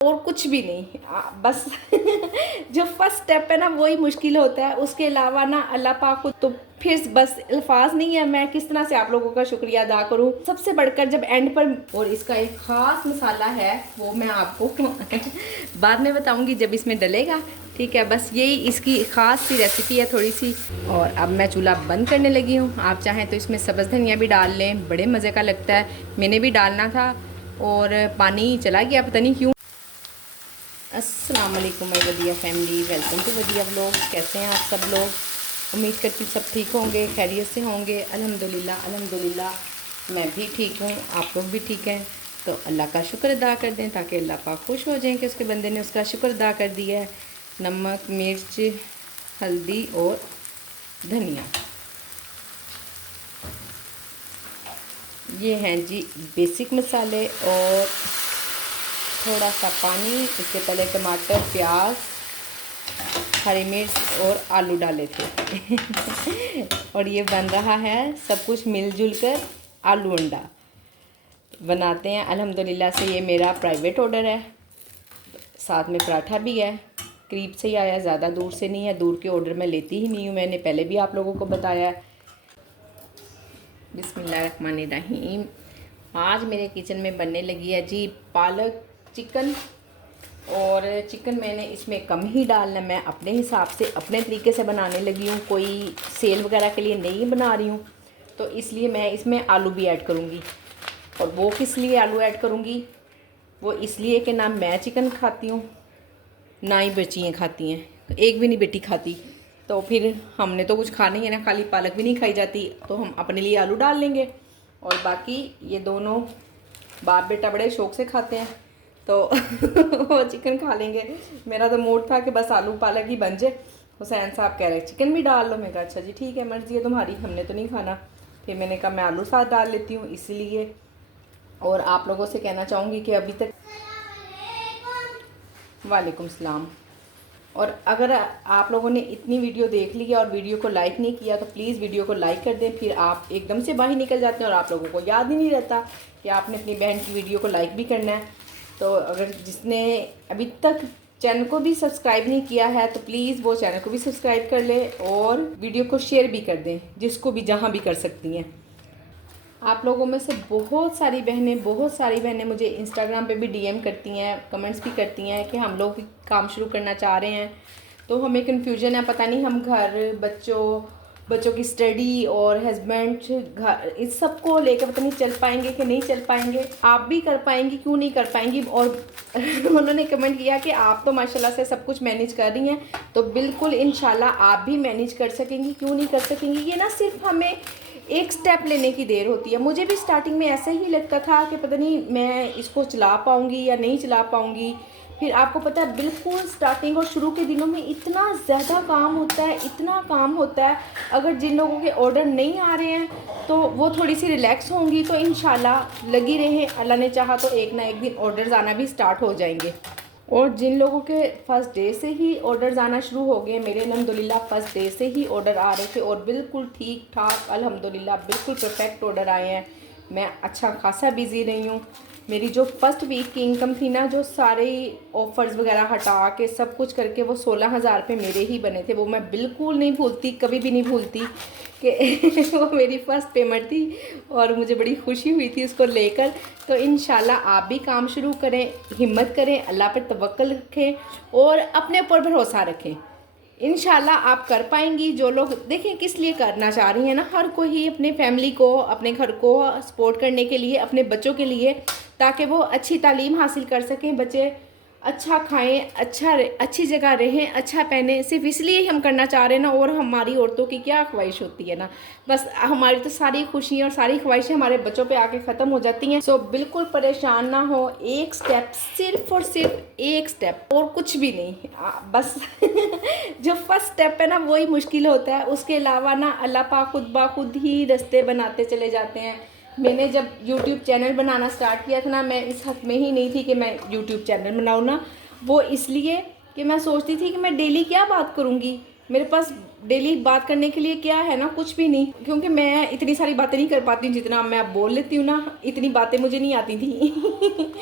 और कुछ भी नहीं। बस जो फर्स्ट स्टेप है ना वही मुश्किल होता है, उसके अलावा ना अल्लाह पाक को तो फिर बस अल्फाज नहीं है मैं किस तरह से आप लोगों का शुक्रिया अदा करूं। सबसे बढ़कर जब एंड पर, और इसका एक ख़ास मसाला है वो मैं आपको बाद में बताऊंगी जब इसमें डलेगा, ठीक है। बस यही इसकी ख़ास सी रेसिपी है थोड़ी सी। और अब मैं चूल्हा बंद करने लगी हूँ। आप चाहें तो इसमें सब्ज़ धनिया भी डाल लें, बड़े मज़े का लगता है। मैंने भी डालना था और पानी चला गया पता नहीं क्यों। अस्सलाम वालेकुम my Vadiya family, welcome to Vadiya vlog. कैसे हैं आप सब लोग? उम्मीद करती हूँ सब ठीक होंगे, खैरियत से होंगे। अल्हम्दुलिल्लाह अल्हम्दुलिल्लाह मैं भी ठीक हूँ, आप लोग भी ठीक हैं। तो अल्लाह का शुक्र अदा कर दें ताकि अल्लाह पाक खुश हो जाएं कि उसके बंदे ने उसका शुक्र अदा कर दिया है। नमक, मिर्च, हल्दी और धनिया, ये हैं जी बेसिक मसाले। और थोड़ा सा पानी, इसके पहले टमाटर, प्याज, हरी मिर्च और आलू डाले थे और ये बन रहा है सब कुछ मिलजुल कर आलू अंडा बनाते हैं अल्हम्दुलिल्लाह से। ये मेरा प्राइवेट ऑर्डर है, साथ में पराठा भी है। करीब से ही आया, ज़्यादा दूर से नहीं है। दूर के ऑर्डर मैं लेती ही नहीं हूँ, मैंने पहले भी आप लोगों को बताया है। बिस्मिल्लाहिर्रहमानिर्रहीम। आज मेरे किचन में बनने लगी है जी पालक चिकन। और चिकन मैंने इसमें कम ही डालना, मैं अपने हिसाब से अपने तरीके से बनाने लगी हूँ, कोई सेल वगैरह के लिए नहीं बना रही हूँ। तो इसलिए मैं इसमें आलू भी ऐड करूँगी। और वो किस लिए आलू ऐड करूँगी? वो इसलिए कि ना मैं चिकन खाती हूँ ना ही बच्चियाँ खाती हैं, एक भी नहीं बेटी खाती। तो फिर हमने तो कुछ खाना ही है ना, खाली पालक भी नहीं खाई जाती, तो हम अपने लिए आलू डाल लेंगे। और बाकी ये दोनों बाप बेटा बड़े शौक़ से खाते हैं तो वो चिकन खा लेंगे। मेरा तो मूड था कि बस आलू पालक ही बन जाए। हुसैन साहब कह रहे चिकन भी डाल लो, मैं कहा अच्छा जी ठीक है, मर्ज़ी है तुम्हारी, हमने तो नहीं खाना। फिर मैंने कहा मैं आलू साथ डाल लेती हूँ इसीलिए। और आप लोगों से कहना चाहूँगी कि अभी तक वालेकुम सलाम। और अगर आप लोगों ने इतनी वीडियो देख ली है और वीडियो को लाइक नहीं किया तो प्लीज़ वीडियो को लाइक कर दें। फिर आप एकदम से बाहर निकल जाते हैं और आप लोगों को याद ही नहीं रहता कि आपने अपनी बहन की वीडियो को लाइक भी करना है। तो अगर जिसने अभी तक चैनल को भी सब्सक्राइब नहीं किया है तो प्लीज़ वो चैनल को भी सब्सक्राइब कर ले और वीडियो को शेयर भी कर दें, जिसको भी जहाँ भी कर सकती हैं। आप लोगों में से बहुत सारी बहनें मुझे इंस्टाग्राम पे भी डीएम करती हैं, कमेंट्स भी करती हैं कि हम लोग काम शुरू करना चाह रहे हैं। तो हमें कन्फ्यूजन है, पता नहीं हम घर, बच्चों की स्टडी और हस्बैंड, घर, इस सब को लेकर पता नहीं चल पाएंगे कि नहीं चल पाएंगे। आप भी कर पाएंगी, क्यों नहीं कर पाएंगी। और उन्होंने कमेंट किया कि आप तो माशाल्लाह से सब कुछ मैनेज कर रही हैं, तो बिल्कुल इंशाल्लाह आप भी मैनेज कर सकेंगी, क्यों नहीं कर सकेंगी। ये ना सिर्फ हमें एक स्टेप लेने की देर होती है। मुझे भी स्टार्टिंग में ऐसा ही लगता था कि पता नहीं मैं इसको चला पाऊँगी या नहीं चला पाऊँगी। फिर आपको पता है बिल्कुल स्टार्टिंग और शुरू के दिनों में इतना ज़्यादा काम होता है, इतना काम होता है। अगर जिन लोगों के ऑर्डर नहीं आ रहे हैं तो वो थोड़ी सी रिलैक्स होंगी, तो इंशाल्लाह लगी रहे, अल्लाह ने चाहा तो एक ना एक दिन ऑर्डर्स आना भी स्टार्ट हो जाएंगे। और जिन लोगों के फर्स्ट डे से ही ऑर्डर्स आना शुरू हो गए, मेरे अल्हम्दुलिल्लाह फर्स्ट डे से ही ऑर्डर आ रहे थे और बिल्कुल ठीक ठाक अल्हम्दुलिल्लाह बिल्कुल परफेक्ट ऑर्डर आए हैं। मैं अच्छा खासा बिज़ी रही हूँ। मेरी जो फर्स्ट वीक की इनकम थी ना, जो सारे ऑफ़र्स वगैरह हटा के सब कुछ करके वो 16,000 रुपये मेरे ही बने थे। वो मैं बिल्कुल नहीं भूलती, कभी भी नहीं भूलती कि वो मेरी फ़र्स्ट पेमेंट थी और मुझे बड़ी खुशी हुई थी उसको लेकर। तो इंशाल्लाह आप भी काम शुरू करें, हिम्मत करें, अल्लाह पर तवक्कल रखें और अपने ऊपर भरोसा रखें। इंशाल्लाह आप कर पाएंगी। जो लोग देखें किस लिए करना चाह रही हैं ना, हर कोई ही अपने फैमिली को, अपने घर को सपोर्ट करने के लिए, अपने बच्चों के लिए, ताकि वो अच्छी तालीम हासिल कर सकें, बच्चे अच्छा खाएं, अच्छी जगह रहें, अच्छा पहने। सिर्फ इसलिए ही हम करना चाह रहे हैं ना। और हमारी औरतों की क्या ख्वाहिश होती है ना, बस हमारी तो सारी खुशियाँ और सारी ख्वाहिशें हमारे बच्चों पे आके ख़त्म हो जाती हैं। सो बिल्कुल परेशान ना हो, एक स्टेप, सिर्फ और सिर्फ एक स्टेप, और कुछ भी नहीं। बस जो फर्स्ट स्टेप है ना वही मुश्किल होता है, उसके अलावा ना अल्लाह पाक खुद ब खुद ही रास्ते बनाते चले जाते हैं। मैंने जब YouTube चैनल बनाना स्टार्ट किया था ना, मैं इस हक़ में ही नहीं थी कि मैं YouTube चैनल बनाऊँ ना। वो इसलिए कि मैं सोचती थी कि मैं डेली क्या बात करूँगी, मेरे पास डेली बात करने के लिए क्या है ना, कुछ भी नहीं। क्योंकि मैं इतनी सारी बातें नहीं कर पाती हूँ, जितना मैं अब बोल लेती हूँ ना, इतनी बातें मुझे नहीं आती थी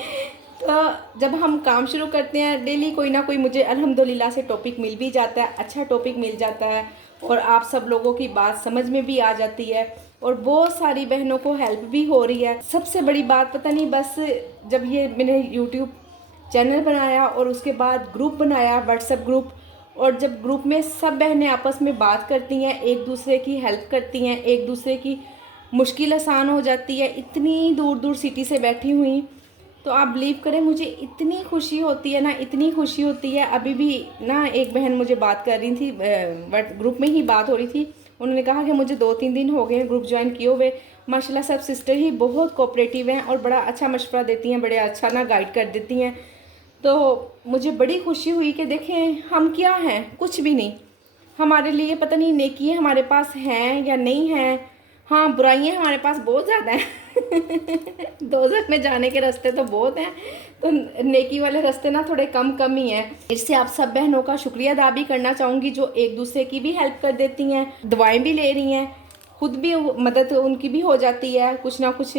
तो जब हम काम शुरू करते हैं डेली कोई ना कोई मुझे अल्हम्दुलिल्लाह से टॉपिक मिल भी जाता है, अच्छा टॉपिक मिल जाता है और आप सब लोगों की बात समझ में भी आ जाती है और बहुत सारी बहनों को हेल्प भी हो रही है। सबसे बड़ी बात पता नहीं, बस जब ये मैंने यूट्यूब चैनल बनाया और उसके बाद ग्रुप बनाया, व्हाट्सएप ग्रुप, और जब ग्रुप में सब बहनें आपस में बात करती हैं, एक दूसरे की हेल्प करती हैं, एक दूसरे की मुश्किल आसान हो जाती है। इतनी दूर दूर सिटी से बैठी हुई, तो आप बिलीव करें मुझे इतनी खुशी होती है ना, इतनी खुशी होती है। अभी भी ना एक बहन मुझे बात कर रही थी, ग्रुप में ही बात हो रही थी, उन्होंने कहा कि मुझे 2-3 दिन हो गए ग्रुप ज्वाइन किए हुए। माशाल्लाह सब सिस्टर ही बहुत कोऑपरेटिव हैं और बड़ा अच्छा मशवरा देती हैं, बड़े अच्छा ना गाइड कर देती हैं। तो मुझे बड़ी खुशी हुई कि देखें हम क्या हैं, कुछ भी नहीं। हमारे लिए पता नहीं नेकी हमारे पास हैं या नहीं हैं। हाँ, बुराइयाँ हमारे पास बहुत ज़्यादा हैं दोज़ख में जाने के रास्ते तो बहुत हैं, तो नेकी वाले रास्ते ना थोड़े कम कम ही हैं। इससे आप सब बहनों का शुक्रिया अदा भी करना चाहूँगी जो एक दूसरे की भी हेल्प कर देती हैं, दवाएं भी ले रही हैं, खुद भी मदद उनकी भी हो जाती है कुछ ना कुछ।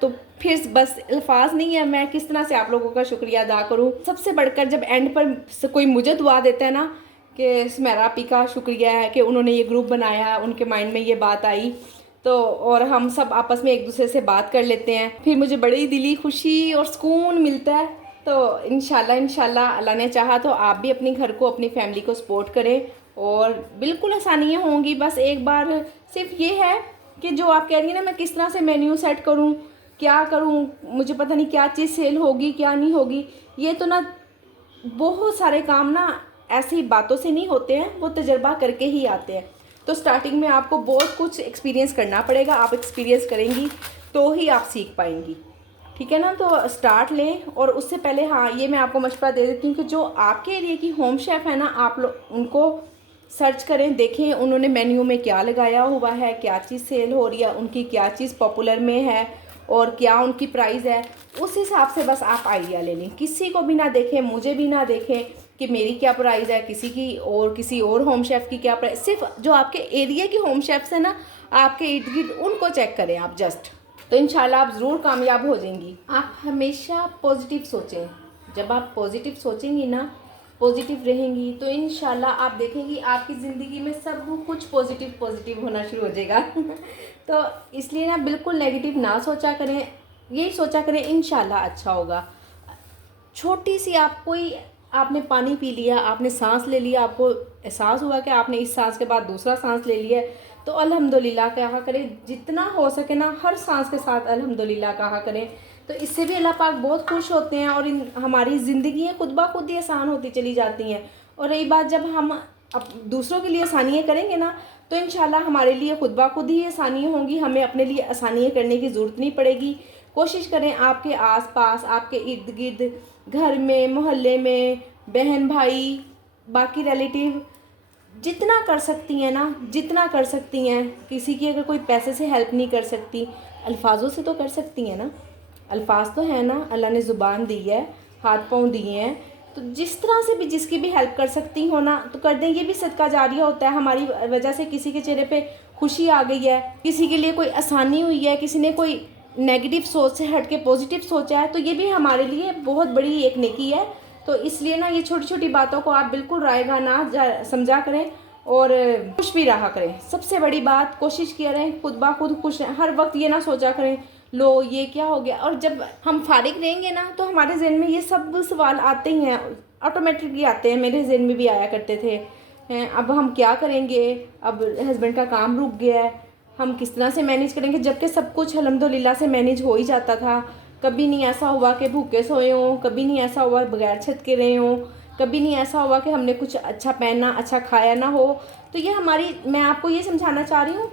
तो फिर बस अल्फाज नहीं है मैं किस तरह से आप लोगों का शुक्रिया अदा करूं। सबसे बढ़कर जब एंड पर कोई मुझे दुआ देता है ना कि सुमेरा आपी का शुक्रिया है कि उन्होंने ये ग्रुप बनाया, उनके माइंड में ये बात आई, तो और हम सब आपस में एक दूसरे से बात कर लेते हैं, फिर मुझे बड़ी दिली खुशी और सुकून मिलता है। तो इंशाल्लाह अल्लाह ने चाहा तो आप भी अपने घर को, अपनी फैमिली को सपोर्ट करें और बिल्कुल आसानियाँ होंगी। बस एक बार सिर्फ ये है कि जो आप कह रही हैं ना मैं किस तरह से मेन्यू सेट करूँ, क्या करूँ, मुझे पता नहीं क्या चीज़ सेल होगी क्या नहीं होगी। ये तो ना बहुत सारे काम ना ऐसी बातों से नहीं होते हैं, वो तजर्बा करके ही आते हैं। तो स्टार्टिंग में आपको बहुत कुछ एक्सपीरियंस करना पड़ेगा, आप एक्सपीरियंस करेंगी तो ही आप सीख पाएंगी, ठीक है ना। तो स्टार्ट लें और उससे पहले हाँ ये मैं आपको मशवरा दे देती हूँ कि जो आपके एरिया की होम शेफ़ है ना, आप लोग उनको सर्च करें, देखें उन्होंने मेन्यू में क्या लगाया हुआ है, क्या चीज़ सेल हो रही है, उनकी क्या चीज़ पॉपुलर में है और क्या उनकी प्राइस है। उस हिसाब से बस आप आइडिया ले लें, किसी को भी ना देखें, मुझे भी ना देखें कि मेरी क्या प्राइस है, किसी और होम शेफ़ की क्या प्राइस। सिर्फ जो आपके एरिया के होम शेफ्स हैं ना, आपके इर्द गिर्द, उनको चेक करें आप जस्ट, तो इंशाल्लाह आप ज़रूर कामयाब हो जाएंगी। आप हमेशा पॉजिटिव सोचें, जब आप पॉजिटिव सोचेंगी ना, पॉजिटिव रहेंगी, तो इंशाल्लाह आप देखेंगी आपकी ज़िंदगी में सब कुछ पॉजिटिव होना शुरू हो जाएगा तो इसलिए ना बिल्कुल नेगेटिव ना सोचा करें, यही सोचा करें इंशाल्लाह अच्छा होगा। छोटी सी आपने पानी पी लिया, आपने सांस ले लिया, आपको एहसास हुआ कि आपने इस सांस के बाद दूसरा सांस ले लिया, तो अल्हम्दुलिल्लाह कहा करें, जितना हो सके ना हर सांस के साथ अल्हम्दुलिल्लाह कहा करें। तो इससे भी अल्लाह पाक बहुत खुश होते हैं और हमारी ज़िंदगियाँ खुद ब खुद ही आसान होती चली जाती हैं। और रही बात, जब हम अब दूसरों के लिए आसानियाँ करेंगे ना, तो इंशाल्लाह हमारे लिए खुद ब खुद ही आसानियाँ होंगी, हमें अपने लिए आसानियाँ करने की ज़रूरत नहीं पड़ेगी। कोशिश करें आपके आसपास, आपके इर्द गिर्द, घर में, मोहल्ले में, बहन भाई, बाकी रिलेटिव, जितना कर सकती हैं ना, जितना कर सकती हैं। किसी की अगर कोई पैसे से हेल्प नहीं कर सकती, अल्फाजों से तो कर सकती हैं ना, अल्फाज तो है ना, अल्लाह ने ज़ुबान दी है, हाथ पाँव दिए हैं, तो जिस तरह से भी जिसकी भी हेल्प कर सकती हो ना तो कर दें। ये भी सदका जारिया होता है, हमारी वजह से किसी के चेहरे पे खुशी आ गई है, किसी के लिए कोई आसानी हुई है, किसी ने कोई नेगेटिव सोच से हट के पॉजिटिव सोचा है, तो ये भी हमारे लिए बहुत बड़ी एक नेकी है। तो इसलिए ना ये छोटी छोटी बातों को आप बिल्कुल रायगा ना समझा करें और खुश भी रहा करें। सबसे बड़ी बात, कोशिश किया रहें खुद ब खुद खुश, हर वक्त ये ना सोचा करें लो ये क्या हो गया। और जब हम फारिग रहेंगे ना तो हमारे जहन में ये सब सवाल आते ही हैं, ऑटोमेटिकली आते हैं, मेरे जहन में भी आया करते थे। अब हम क्या करेंगे, अब हस्बैंड का काम रुक गया है, हम किस तरह से मैनेज करेंगे, जबकि सब कुछ अल्हम्दुलिल्लाह से मैनेज हो ही जाता था। कभी नहीं ऐसा हुआ कि भूखे सोए हों, कभी नहीं ऐसा हुआ बगैर छत के रहे हों, कभी नहीं ऐसा हुआ कि हमने कुछ अच्छा पहना, अच्छा खाया ना हो। तो ये मैं आपको ये समझाना चाह रही हूँ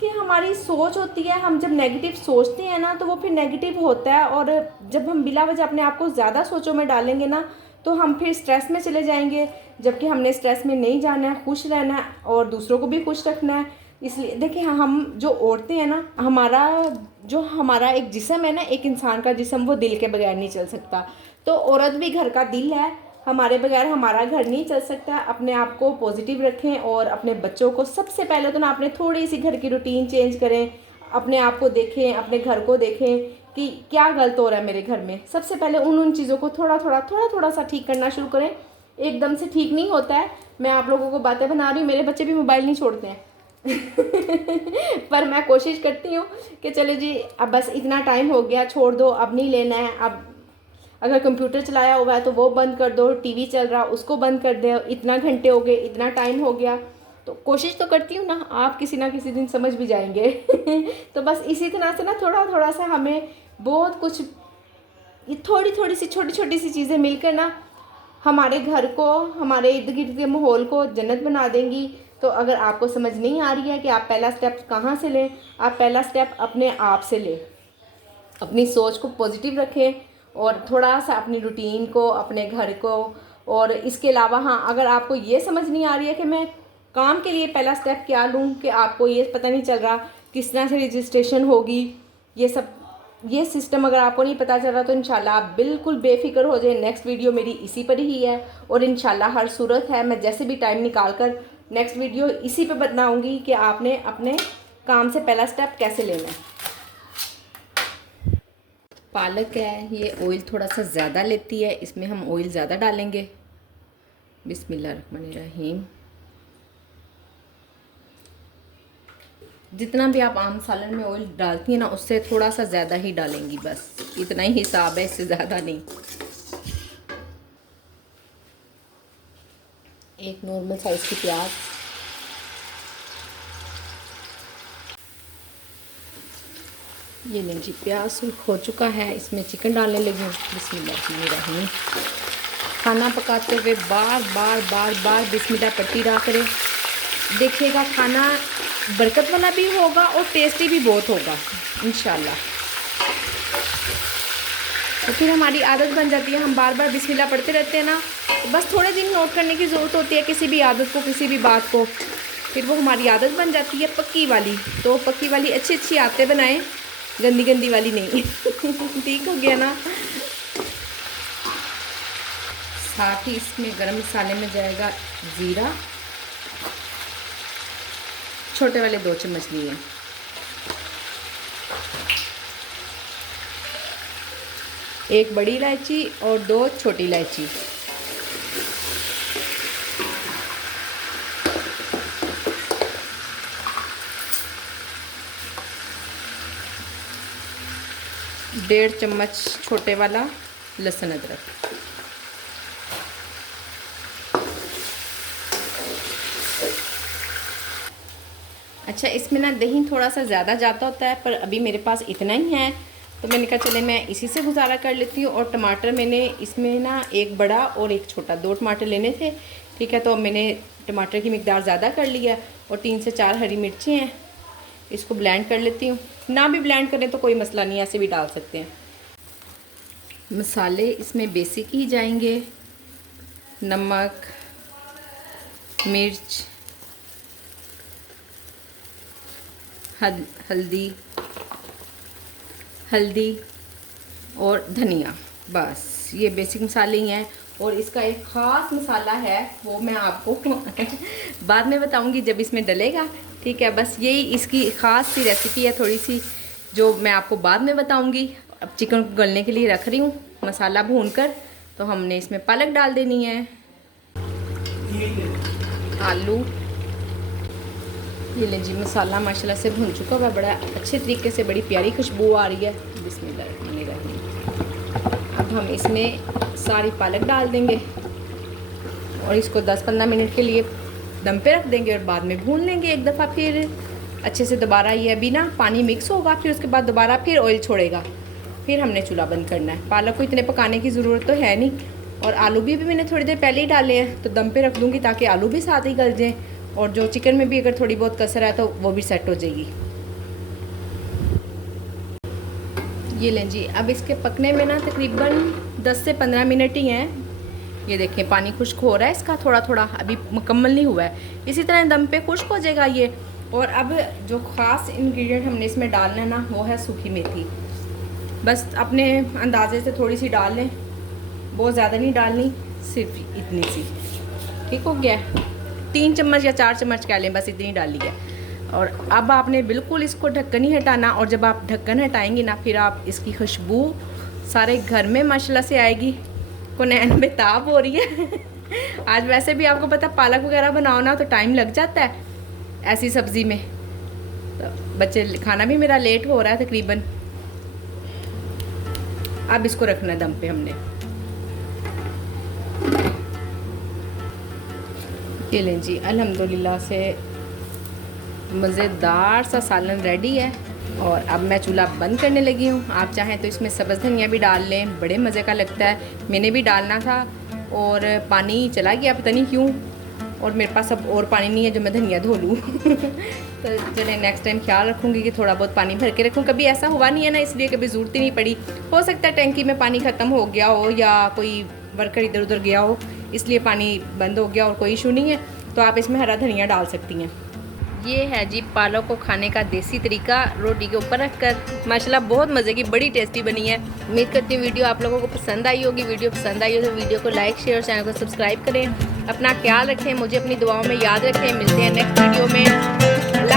कि हमारी सोच होती है, हम जब नेगेटिव सोचते हैं ना तो वो फिर नेगेटिव होता है, और जब हम बिला वजह अपने आप को ज़्यादा सोचों में डालेंगे ना तो हम फिर स्ट्रेस में चले जाएंगे, जबकि हमने स्ट्रेस में नहीं जाना है, खुश रहना है और दूसरों को भी खुश रखना है। इसलिए देखिए, हम जो औरतें हैं ना, हमारा एक जिस्म है ना, एक इंसान का जिस्म, वो दिल के बगैर नहीं चल सकता। तो औरत भी घर का दिल है, हमारे बगैर हमारा घर नहीं चल सकता। अपने आप को पॉजिटिव रखें और अपने बच्चों को सबसे पहले तो ना अपने थोड़ी सी घर की रूटीन चेंज करें, अपने आप को देखें, अपने घर को देखें कि क्या गलत हो रहा है मेरे घर में। सबसे पहले उन चीज़ों को थोड़ा सा ठीक करना शुरू करें। एकदम से ठीक नहीं होता है। मैं आप लोगों को बातें बना रही हूँ, मेरे बच्चे भी मोबाइल नहीं छोड़ते हैं पर मैं कोशिश करती हूँ कि चलो जी अब बस इतना टाइम हो गया, छोड़ दो, अब नहीं लेना है। अब अगर कंप्यूटर चलाया हुआ है तो वो बंद कर दो, टीवी चल रहा उसको बंद कर दो, इतना घंटे हो गए, इतना टाइम हो गया। तो कोशिश तो करती हूँ ना, आप किसी ना किसी दिन समझ भी जाएंगे तो बस इसी तरह से ना थोड़ा सा हमें बहुत कुछ, ये थोड़ी सी छोटी सी चीज़ें मिलकर ना हमारे घर को, हमारे इर्द गिर्द के माहौल को जन्नत बना देंगी। तो अगर आपको समझ नहीं आ रही है कि आप पहला स्टेप कहाँ से लें, आप पहला स्टेप अपने आप से लें। अपनी सोच को पॉजिटिव रखें और थोड़ा सा अपनी रूटीन को, अपने घर को, और इसके अलावा हाँ, अगर आपको ये समझ नहीं आ रही है कि मैं काम के लिए पहला स्टेप क्या लूँ, कि आपको ये पता नहीं चल रहा किस तरह से रजिस्ट्रेशन होगी, ये सिस्टम अगर आपको नहीं पता चल रहा, तो इंशाल्लाह आप बिल्कुल बेफिक्र हो जाए। नेक्स्ट वीडियो मेरी इसी पर ही है और इंशाल्लाह हर सूरत है मैं जैसे भी टाइम निकाल कर नेक्स्ट वीडियो इसी पे बताऊंगी कि आपने अपने काम से पहला स्टेप कैसे लेना है। पालक है, ये ऑयल थोड़ा सा ज़्यादा लेती है, इसमें हम ऑयल ज़्यादा डालेंगे। बिस्मिल्लाहिर्रहमानिर्रहीम। जितना भी आप आम सालन में ऑयल डालती हैं ना, उससे थोड़ा सा ज़्यादा ही डालेंगी, बस इतना ही हिसाब है, इससे ज़्यादा नहीं। एक नॉर्मल साइज़ की प्याज, ये लें जी, प्याज सुर्ख हो चुका है, इसमें चिकन डालने लगी। बिस्मिल्लाहिर्रहमानिर्रहीम। खाना पकाते हुए बार बार बिस्मिल्लाह पट्टी रहा करें। देखिएगा खाना बरकत वाला भी होगा और टेस्टी भी बहुत होगा इंशाल्लाह। तो फिर हमारी आदत बन जाती है, हम बार बार बिस्मिल्लाह पढ़ते रहते हैं ना, तो बस थोड़े दिन नोट करने की ज़रूरत होती है किसी भी आदत को, किसी भी बात को, फिर वो हमारी आदत बन जाती है पक्की वाली। तो पक्की वाली अच्छी आदतें बनाएं, गंदी वाली नहीं ठीक हो गया ना। साथ ही इसमें गरम मसाले में जाएगा ज़ीरा, छोटे वाले 2 चम्मच लिए, एक बड़ी इलायची और 2 छोटी इलायची, डेढ़ चम्मच छोटे वाला लहसुन अदरक। अच्छा, इसमें ना दही थोड़ा सा ज़्यादा जाता होता है, पर अभी मेरे पास इतना ही है तो मैंने कहा चले मैं इसी से गुजारा कर लेती हूँ। और टमाटर मैंने इसमें ना एक बड़ा और एक छोटा, 2 टमाटर लेने थे, ठीक है। तो मैंने टमाटर की मिकदार ज़्यादा कर लिया और 3 से 4 हरी मिर्ची हैं, इसको ब्लेंड कर लेती हूँ। ना भी ब्लेंड करें तो कोई मसला नहीं, ऐसे भी डाल सकते हैं। मसाले इसमें बेसिक ही जाएंगे, नमक, मिर्च, हल्दी और धनिया, बस ये बेसिक मसाले ही हैं। और इसका एक ख़ास मसाला है, वो मैं आपको बाद में बताऊंगी जब इसमें डलेगा, ठीक है। बस यही इसकी ख़ास सी रेसिपी है थोड़ी सी, जो मैं आपको बाद में बताऊंगी। अब चिकन को गलने के लिए रख रही हूँ मसाला भूनकर, तो हमने इसमें पालक डाल देनी है, आलू। ये ले जी, मसाला माशाल्लाह से भून चुका हुआ, बड़ा अच्छे तरीके से, बड़ी प्यारी खुशबू आ रही है। बिस्मिल्लाहिर्रहमानिर्रहीम। अब हम इसमें सारी पालक डाल देंगे और इसको 10-15 मिनट के लिए दम पे रख देंगे और बाद में भून लेंगे एक दफ़ा फिर अच्छे से दोबारा। ये अभी ना पानी मिक्स होगा, फिर उसके बाद दोबारा फिर ऑयल छोड़ेगा, फिर हमने चूल्हा बंद करना है। पालक को इतने पकाने की ज़रूरत तो है नहीं, और आलू भी मैंने थोड़ी देर पहले ही डाले हैं, तो दम पे रख दूँगी ताकि आलू भी साथ ही गल जाएँ, और जो चिकन में भी अगर थोड़ी बहुत कसर है तो वो भी सेट हो जाएगी। ये लें जी, अब इसके पकने में ना तकरीबन 10 से 15 मिनट ही हैं। ये देखें पानी खुश्क हो रहा है इसका थोड़ा थोड़ा, अभी मुकम्मल नहीं हुआ है, इसी तरह दम पे खुश्क हो जाएगा ये। और अब जो ख़ास इंग्रेडिएंट हमने इसमें डालना है ना, वो है सूखी मेथी। बस अपने अंदाजे से थोड़ी सी डाल लें, बहुत ज़्यादा नहीं डालनी, सिर्फ इतनी सी, ठीक हो गया। 3 चम्मच या 4 चम्मच कह लें, बस इतनी डाली है। और अब आपने बिल्कुल इसको ढक्कन ही हटाना, और जब आप ढक्कन हटाएंगी ना फिर आप इसकी खुशबू सारे घर में माशाल्लाह से आएगी। कुनैन बेताब हो रही है आज वैसे भी आपको पता पालक वगैरह बनाओ ना तो टाइम लग जाता है ऐसी सब्ज़ी में, तो बच्चे खाना भी मेरा लेट हो रहा है तकरीबन। अब इसको रखना है दम पे हमने। ये लें जी, अल्हम्दुलिल्लाह से मज़ेदार सा सालन रेडी है। और अब मैं चूल्हा बंद करने लगी हूँ। आप चाहें तो इसमें सब्ज़ धनिया भी डाल लें, बड़े मज़े का लगता है। मैंने भी डालना था और पानी चला गया पता नहीं क्यों, और मेरे पास अब और पानी नहीं है जो मैं धनिया धो लूँ तो चले नेक्स्ट टाइम ख्याल रखूँगी कि थोड़ा बहुत पानी भर के रखूँ। कभी ऐसा हुआ नहीं है ना, इसलिए कभी ज़रूरत ही नहीं पड़ी। हो सकता है टैंकी में पानी ख़त्म हो गया हो या कोई वर्कर इधर उधर गया हो इसलिए पानी बंद हो गया, और कोई इशू नहीं है। तो आप इसमें हरा धनिया डाल सकती हैं। ये है जी पालक को खाने का देसी तरीका, रोटी के ऊपर रखकर। माशाल्लाह बहुत मज़े की, बड़ी टेस्टी बनी है। उम्मीद करती हूँ वीडियो आप लोगों को पसंद आई होगी। वीडियो पसंद आई हो तो वीडियो को लाइक शेयर, चैनल को सब्सक्राइब करें। अपना ख्याल रखें, मुझे अपनी दुआओं में याद रखें। मिलते हैं नेक्स्ट वीडियो में।